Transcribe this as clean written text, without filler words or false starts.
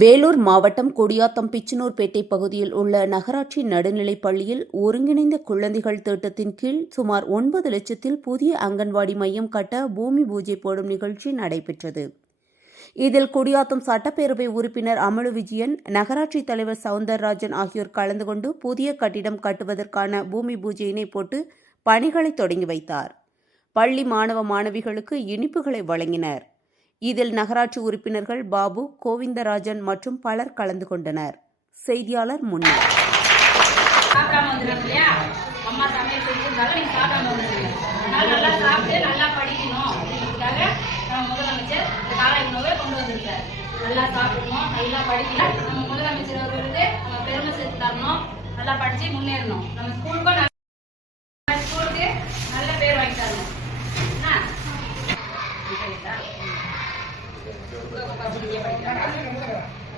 வேலூர் மாவட்டம் குடியாத்தம் பிச்சனூர்பேட்டை பகுதியில் உள்ள நகராட்சி நடுநிலைப் பள்ளியில் ஒருங்கிணைந்த குழந்தைகள் திட்டத்தின் கீழ் சுமார் 9 லட்சத்தில் புதிய அங்கன்வாடி மையம் கட்ட பூமி பூஜை போடும் நிகழ்ச்சி நடைபெற்றது. இதில் குடியாத்தம் சட்டப்பேரவை உறுப்பினர் அமலு விஜயன், நகராட்சி தலைவர் சவுந்தரராஜன் ஆகியோர் கலந்து கொண்டு புதிய கட்டிடம் கட்டுவதற்கான பூமி பூஜையினை போட்டு பணிகளை தொடங்கி வைத்தார். பள்ளி மாணவ மாணவிகளுக்கு இனிப்புகளை வழங்கினர். இதில் நகராட்சி உறுப்பினர்கள் பாபு, கோவிந்தராஜன் மற்றும் பலர் கலந்து கொண்டனர். செய்தியாளர் முன்னர் முதலமைச்சர் அவர்களுக்கு நம்ம பெருமை சேர்த்து தரணும், நல்லா படிச்சு முன்னேறணும். நம்ம ஸ்கூலுக்கும்